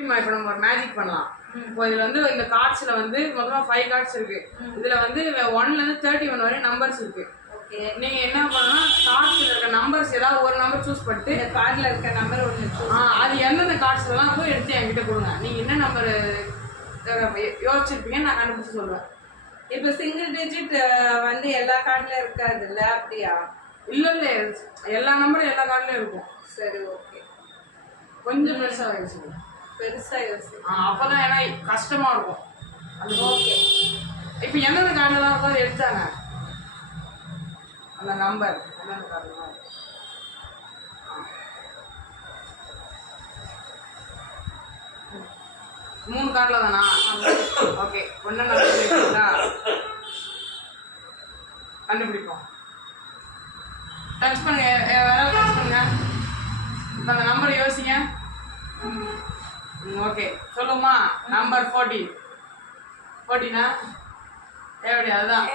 இப்போ நம்ம ஒரு மேஜிக் பண்ணலாம். இப்போ இதில் வந்து இந்த கார்ட்ஸில் வந்து மொத்தமாக 5 கார்ட்ஸ் இருக்குது. இதில் வந்து 1லேருந்து 31 வரையும் நம்பர்ஸ் இருக்குது. ஓகே, நீங்கள் என்ன பண்ணணும்னா கார்ட்ஸில் இருக்க நம்பர்ஸ் ஏதாவது ஒரு நம்பர் சூஸ் பண்ணிட்டு இந்த கார்டில் இருக்க நம்பர் ஒன்று அது எந்தெந்த கார்ட்ஸ்லாம் போய் எடுத்து என்கிட்ட கொடுங்க. நீங்கள் என்ன நம்பர் யோசிச்சிருப்பீங்க, நான் கண்டுபிடிச்சி சொல்லுவேன். இப்போ சிங்கிள் டிஜிட் வந்து எல்லா கார்டில் இருக்காது இல்லை, அப்படியா? இல்லை இல்லை, எல்லா நம்பரும் எல்லா கார்ட்லையும் இருக்கும். சரி, ஓகே. கொஞ்சம் பெருசாக யோசிங்க. பெருசாக யோசி. அப்போதான் ஏன்னா கஷ்டமாக இருக்கும். ஓகே. இப்போ எந்தெந்த கார்டில் தான் இருக்கோ அதை எடுத்தாங்க. அந்த நம்பர் எந்தெந்த கார்டில் தான் 3 கார்டில் தானா? ஓகே, ஒன்று நம்பர் கண்டுபிடிப்போம். டச் பண்ணுங்க, வேற டச் பண்ணுங்க. இப்போ அந்த நம்பரை யோசிங்க. ஓகே, சொல்லுமா? நம்பர் 14. 14 எப்படி? அதுதான்.